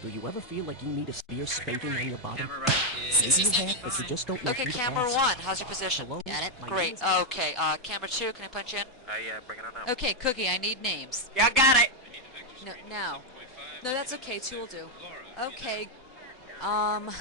Do you ever feel like you need a severe spanking on your body? Camera right is... Maybe you have, but you just don't know Okay, who to camera ask. 1, how's your position? Hello? Got it? My Great. name is- Okay, camera 2, can I punch in? Yeah, bring it on out. Okay, Cookie, I need names. Yeah, got it! No, now. No, that's okay, 2 will do. Okay,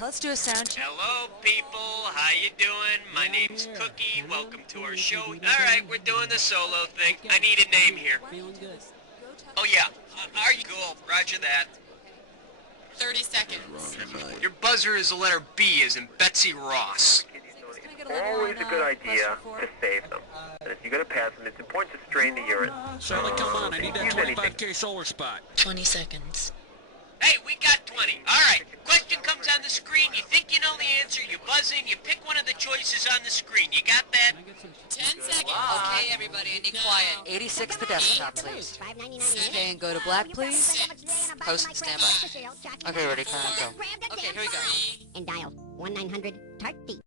let's do a sound check. Hello, people. How you doing? My name's Cookie. Welcome to our show. All right, we're doing the solo thing. I need a name here. Feeling good. Oh, yeah. Are you cool? Roger that. 30 seconds. Your buzzer is the letter B, as in Betsy Ross. Always a good idea to save them. And if you're going to pass them, it's important to strain the urine. Sally, come on, I need that Use anything. 25K solar spot. 20 seconds. Hey, we got 20. All right. Question comes on the screen. You think you know the answer. You buzz in. You pick one of the choices on the screen. You got that? 10 seconds. Okay, everybody, I need quiet. 86 the desktop, please. Okay, and go to black, please. Host, stand by. Okay, ready, Karen, go. Okay, here we go. And dial 1-900-TART-D.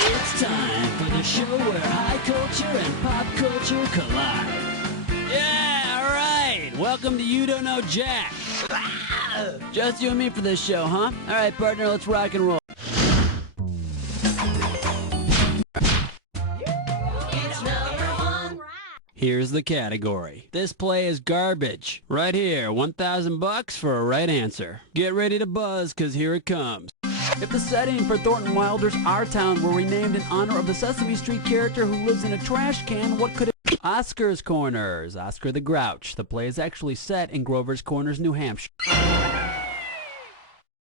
It's time for the show where high culture and pop culture collide. Yeah, all right. Welcome to You Don't Know Jack. Just you and me for this show, huh? All right, partner, let's rock and roll. Here's the category. This play is garbage. Right here, $1,000 for a right answer. Get ready to buzz, cause here it comes. If the setting for Thornton Wilder's Our Town were renamed in honor of the Sesame Street character who lives in a trash can, what could it be? Oscar's Corners, Oscar the Grouch. The play is actually set in Grover's Corners, New Hampshire.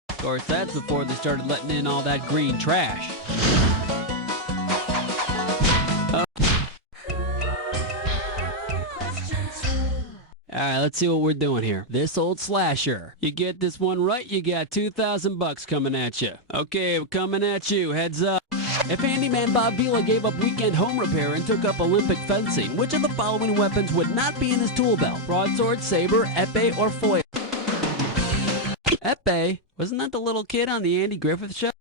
Of course, that's before they started letting in all that green trash. Alright, let's see what we're doing here. This old slasher. You get this one right, you got $2,000 coming at you. Okay, we're coming at you. Heads up. If handyman Bob Vila gave up weekend home repair and took up Olympic fencing, which of the following weapons would not be in his tool belt? Broadsword, saber, epee, or foil? Epee? Wasn't that the little kid on the Andy Griffith show?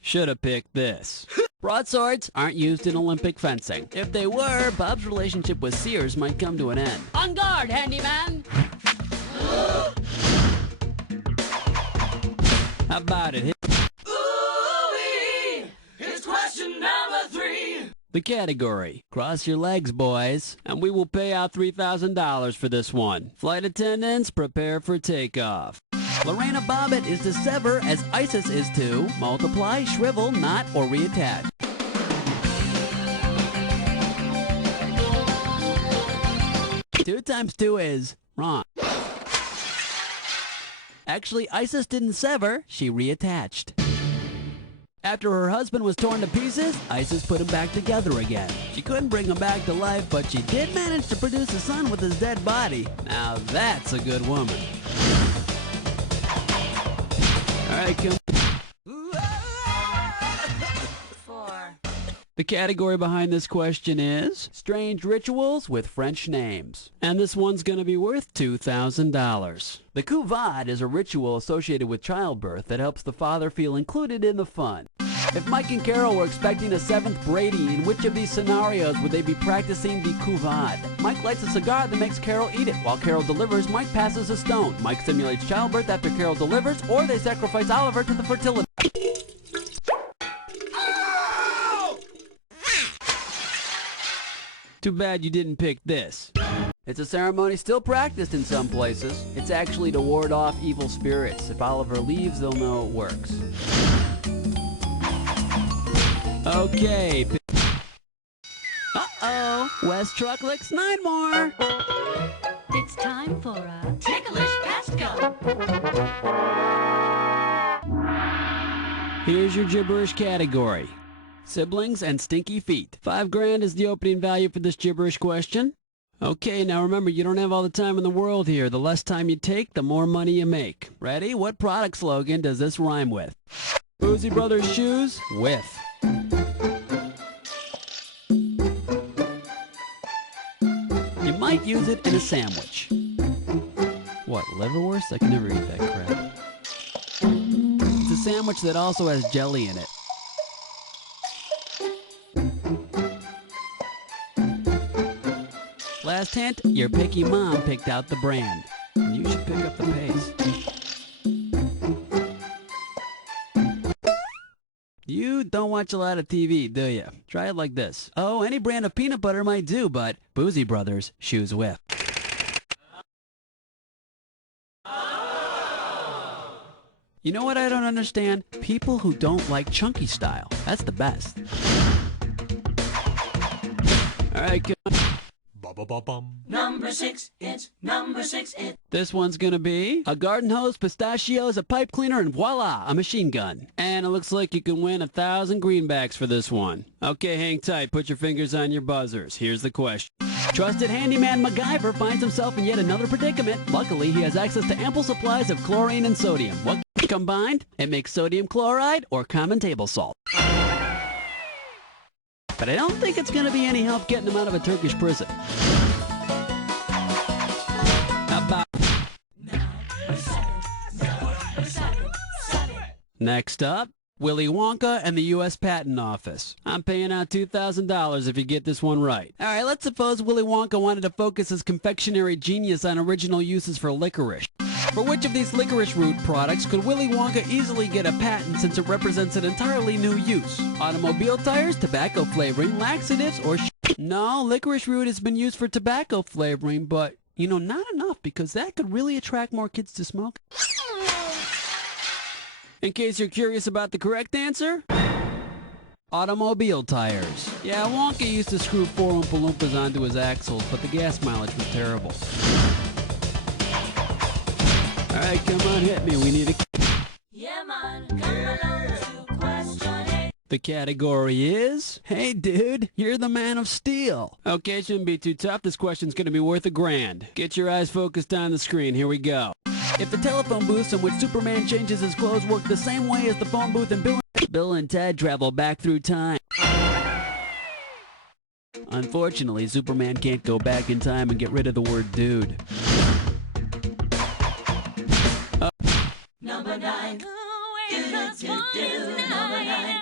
Should have picked this. Broadswords aren't used in Olympic fencing. If they were, Bob's relationship with Sears might come to an end. On guard, handyman! How about it? Ooh-wee! Here's question number 3. The category. Cross your legs, boys. And we will pay out $3,000 for this one. Flight attendants, prepare for takeoff. Lorena Bobbitt is to sever as Isis is to multiply, shrivel, knot, or reattach. 2 times 2 is wrong. Actually, Isis didn't sever, she reattached. After her husband was torn to pieces, Isis put him back together again. She couldn't bring him back to life, but she did manage to produce a son with his dead body. Now that's a good woman. Alright, come. 4. The category behind this question is strange rituals with French names. And this one's going to be worth $2,000. The couvade is a ritual associated with childbirth that helps the father feel included in the fun. If Mike and Carol were expecting a 7th Brady, in which of these scenarios would they be practicing the couvade? Mike lights a cigar that makes Carol eat it. While Carol delivers, Mike passes a stone. Mike simulates childbirth after Carol delivers, or they sacrifice Oliver to the fertility. Too bad you didn't pick this. It's a ceremony still practiced in some places. It's actually to ward off evil spirits. If Oliver leaves, they'll know it works. Okay. Uh-oh. West Truck licks 9 more. It's time for a ticklish pest gun. Here's your gibberish category. Siblings and stinky feet. $5,000 is the opening value for this gibberish question. Okay, now remember, you don't have all the time in the world here. The less time you take, the more money you make. Ready? What product slogan does this rhyme with? Boozy Brothers shoes? Whiff. might use it in a sandwich. What, liverwurst? I can never eat that crap. It's a sandwich that also has jelly in it. Last hint, your picky mom picked out the brand. You should pick up the pace. You don't watch a lot of TV, do you? Try it like this. Oh, any brand of peanut butter might do, but Boozy Brothers shoes whiff. You know what I don't understand? People who don't like chunky style. That's the best. Alright, come on. Number 6, it's number 6, it's... This one's gonna be a garden hose, pistachios, a pipe cleaner, and voila, a machine gun. And it looks like you can win 1,000 greenbacks for this one. Okay, hang tight, put your fingers on your buzzers. Here's the question. Trusted handyman MacGyver finds himself in yet another predicament. Luckily, he has access to ample supplies of chlorine and sodium. What combined? It makes sodium chloride or common table salt. But I don't think it's gonna be any help getting him out of a Turkish prison. About Next up, Willy Wonka and the U.S. Patent Office. I'm paying out $2,000 if you get this one right. Alright, let's suppose Willy Wonka wanted to focus his confectionery genius on original uses for licorice. For which of these licorice root products could Willy Wonka easily get a patent since it represents an entirely new use? Automobile tires, tobacco flavoring, laxatives, or No, licorice root has been used for tobacco flavoring, but, you know, not enough because that could really attract more kids to smoke. In case you're curious about the correct answer, automobile tires. Yeah, Wonka used to screw 4 Oompa Loompas onto his axles, but the gas mileage was terrible. Alright, come on, hit me. We need a... Yeah, man, come along to question 8. The category is... Hey, dude, you're the Man of Steel. Okay, shouldn't be too tough. This question's gonna be worth $1,000. Get your eyes focused on the screen. Here we go. If the telephone booths in which Superman changes his clothes work the same way as the phone booth in Bill and Ted travel back through time. Unfortunately, Superman can't go back in time and get rid of the word dude. Number 9. Number 9.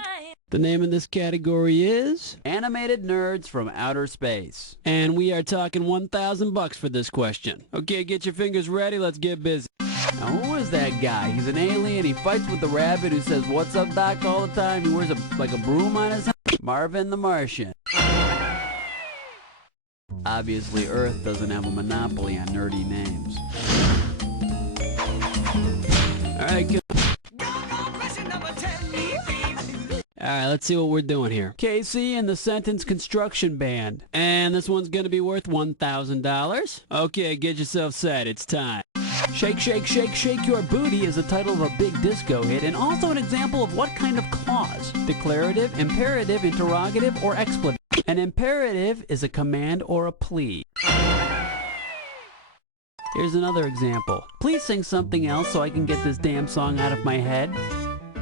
The name of this category is Animated Nerds from Outer Space. And we are talking $1,000 for this question. Okay, get your fingers ready, let's get busy. Now, who is that guy? He's an alien, he fights with the rabbit who says, "What's up, Doc?" all the time. He wears like a broom on his head. Marvin the Martian. Obviously, Earth doesn't have a monopoly on nerdy names. Alright, Alright, let's see what we're doing here. Casey and the Sentence Construction Band. And this one's gonna be worth $1,000. Okay, get yourself set, it's time. Shake, shake, shake, shake your booty is the title of a big disco hit and also an example of what kind of clause. Declarative, imperative, interrogative, or expletive. An imperative is a command or a plea. Here's another example. Please sing something else so I can get this damn song out of my head.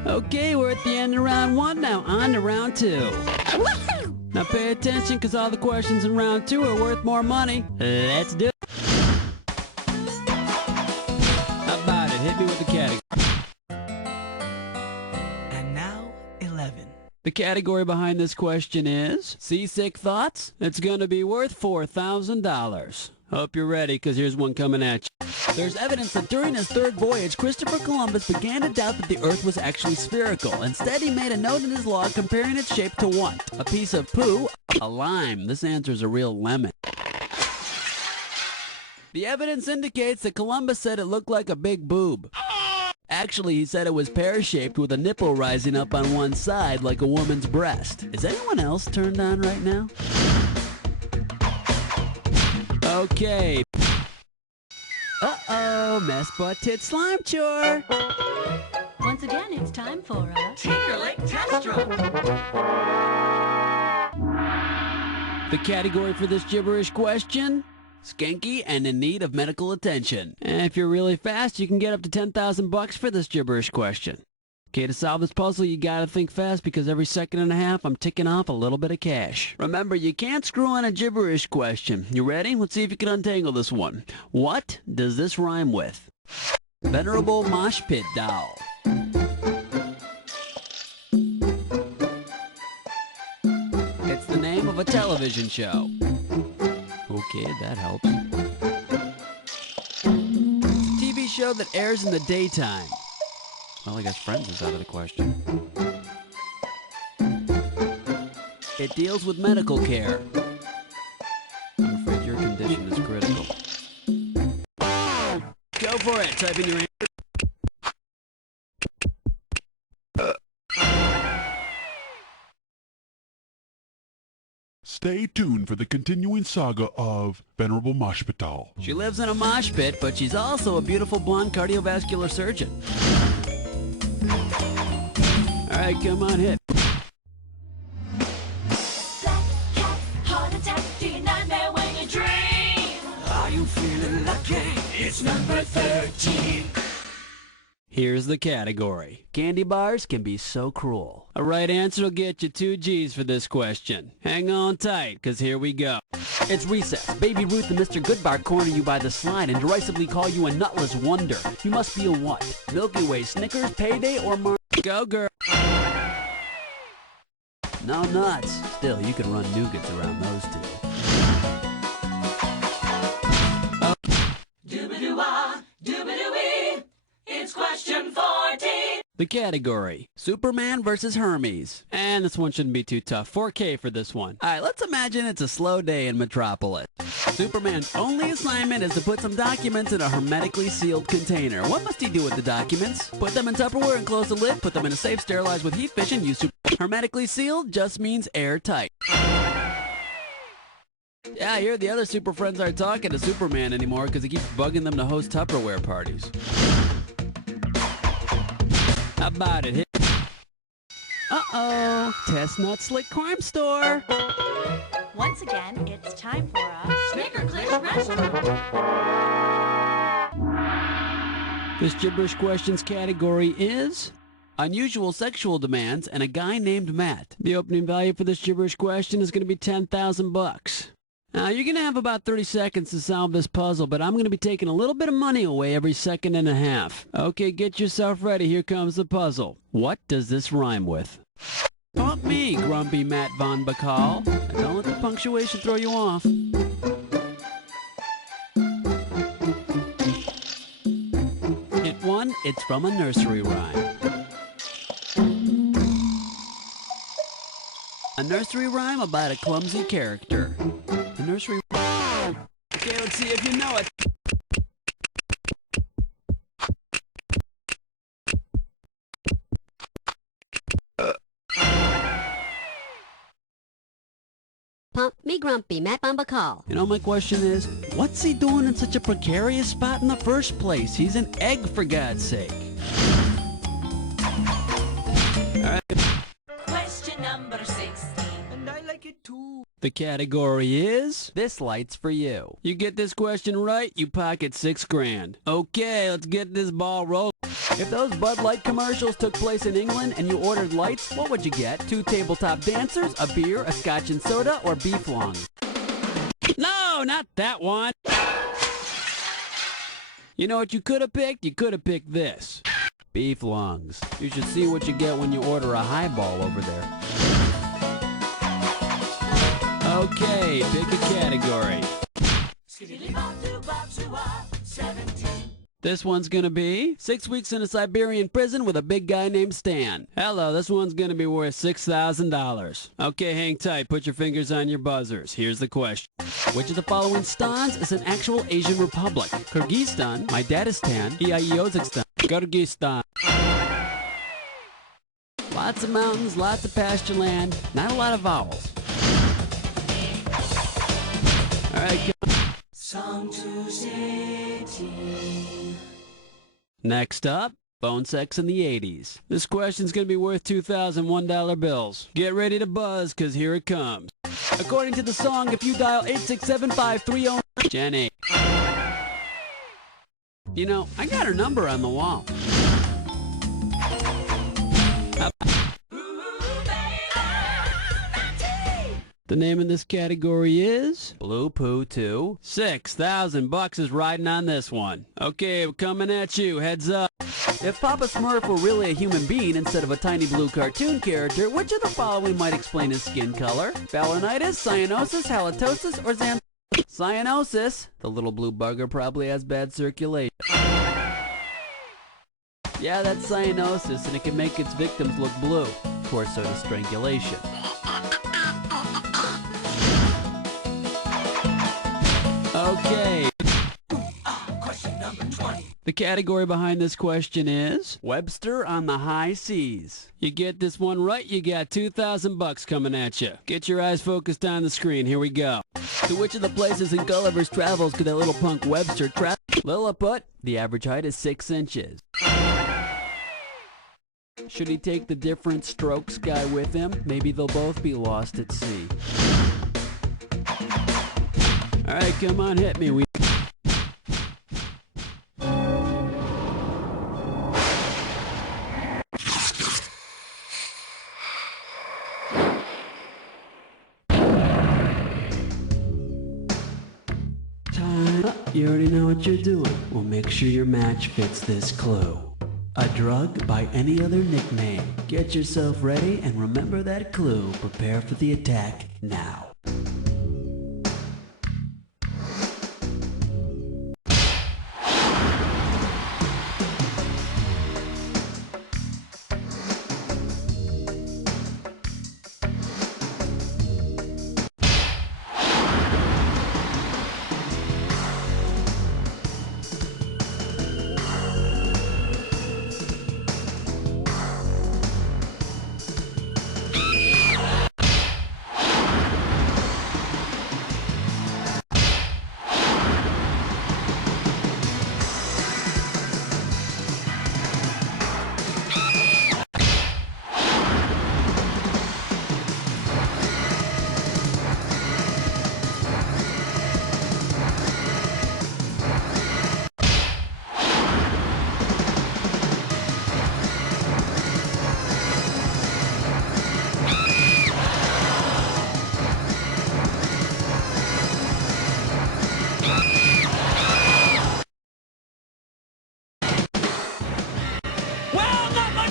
Okay, we're at the end of round 1 now, on to round 2. Now pay attention because all the questions in round 2 are worth more money. Let's do it. How about it? Hit me with the category. And now, 11. The category behind this question is Seasick Thoughts. It's gonna be worth $4,000. Hope you're ready, because here's one coming at you. There's evidence that during his 3rd voyage, Christopher Columbus began to doubt that the Earth was actually spherical. Instead, he made a note in his log comparing its shape to what? A piece of poo? A lime. This answer's a real lemon. The evidence indicates that Columbus said it looked like a big boob. Actually, he said it was pear-shaped with a nipple rising up on one side like a woman's breast. Is anyone else turned on right now? Okay. Uh-oh, mess butt tit slime chore. Once again, it's time for a Tinkerlick Test Stroke. The category for this gibberish question? Skanky and in need of medical attention. And if you're really fast, you can get up to $10,000 for this gibberish question. Okay, to solve this puzzle, you gotta think fast because every second and a half, I'm ticking off a little bit of cash. Remember, you can't screw on a gibberish question. You ready? Let's see if you can untangle this one. What does this rhyme with? Venerable Mosh Pit Doll. It's the name of a television show. Okay, that helps. It's a TV show that airs in the daytime. Well, I guess Friends is out of the question. It deals with medical care. I'm afraid your condition is critical. Go for it. Type in your answer. Stay tuned for the continuing saga of Venerable Moshpital. She lives in a mosh pit, but she's also a beautiful blonde cardiovascular surgeon. All right, come on, hit. Heart attack, do you nightmare when you dream? Are you feeling lucky? It's number 13. Here's the category. Candy bars can be so cruel. A right answer will get you 2 G's for this question. Hang on tight, because here we go. It's recess. Baby Ruth and Mr. Goodbar corner you by the slide and derisively call you a nutless wonder. You must be a what? Milky Way, Snickers, Payday, or Go, girl. No nuts. Still, you can run nougats around those two. Doobadoo-wah, doobadoo-wee. It's question 14. The category, Superman versus Hermes. And this one shouldn't be too tough. 4K for this one. Alright, let's imagine it's a slow day in Metropolis. Superman's only assignment is to put some documents in a hermetically sealed container. What must he do with the documents? Put them in Tupperware and close the lid, put them in a safe sterilized with heat fish and use hermetically sealed just means airtight. Yeah, I hear the other super friends aren't talking to Superman anymore because he keeps bugging them to host Tupperware parties. How about it? Uh-oh. Chestnut Slick Crime Store. Once again, it's time for a Snickerclick restaurant. This gibberish questions category is unusual sexual demands and a guy named Matt. The opening value for this gibberish question is going to be 10,000 bucks. Now, you're going to have about 30 seconds to solve this puzzle, but I'm going to be taking a little bit of money away every second and a half. Okay, get yourself ready. Here comes the puzzle. What does this rhyme with? Pump me, grumpy Matt Von Bacall. Don't let the punctuation throw you off. Hit 1, it's from a nursery rhyme. A nursery rhyme about a clumsy character. A nursery... Okay, let's see if you know it. Pump me grumpy, Matt Von Bacall. You know, my question is, what's he doing in such a precarious spot in the first place? He's an egg, for God's sake. All right. Question number 16. And I like it too. The category is, this light's for you. You get this question right, you pocket $6 grand. Okay, let's get this ball rolling. If those Bud Light commercials took place in England and you ordered lights, what would you get? 2 tabletop dancers, a beer, a scotch and soda, or beef long? No, not that one. You know what you could have picked? You could have picked this. Beef lungs. You should see what you get when you order a highball over there. Okay, pick a category. This one's gonna be 6 weeks in a Siberian prison with a big guy named Stan. Hello, this one's gonna be worth $6,000. Okay, hang tight, put your fingers on your buzzers. Here's the question. Which of the following stans is an actual Asian republic? Kyrgyzstan, Maidatistan, Iaiozikstan, Kyrgyzstan. Lots of mountains, lots of pasture land, not a lot of vowels. All right, come on. Song to City. Next up, phone sex in the 80s. This question's gonna be worth $2,001 bills. Get ready to buzz, cause here it comes. According to the song, if you dial 867-5309, Jenny. You know, I got her number on the wall. The name of this category is Blue Poo 2. $6,000 is riding on this one. Okay, we're coming at you. Heads up. If Papa Smurf were really a human being instead of a tiny blue cartoon character, which of the following might explain his skin color? Balanitis, cyanosis, halitosis, or cyanosis. The little blue bugger probably has bad circulation. Yeah, that's cyanosis, and it can make its victims look blue. Of course, so does strangulation. Okay. Question number 20. The category behind this question is Webster on the High Seas. You get this one right, you got $2,000 coming at you. Get your eyes focused on the screen. Here we go. To which of the places in Gulliver's Travels could that little punk Webster travel? Lilliput. The average height is 6 inches. Should he take the different strokes guy with him? Maybe they'll both be lost at sea. All right, come on, hit me. Time up. You already know what you're doing. Well, make sure your match fits this clue. A drug by any other nickname. Get yourself ready and remember that clue. Prepare for the attack now.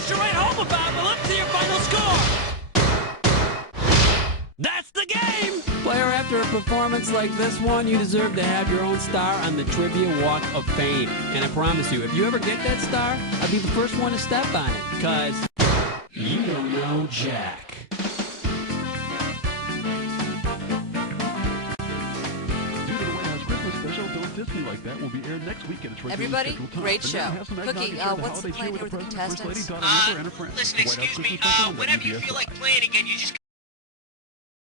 To write home about, but let's see your final score. That's the game. Player, after a performance like this one, you deserve to have your own star on the Trivia Walk of Fame. And I promise you, if you ever get that star, I'll be the first one to step on it. Because you don't know Jack. Disney Like That will be aired next week at its regularly Everybody, scheduled time. great But show. now have some Cookie, eggnog and share the what's the holiday plan cheer here with the a present for First Lady contestants? Donna River and her friends. Listen, The White House excuse me, Christmas Special on whenever you WBS. feel like playing again, you just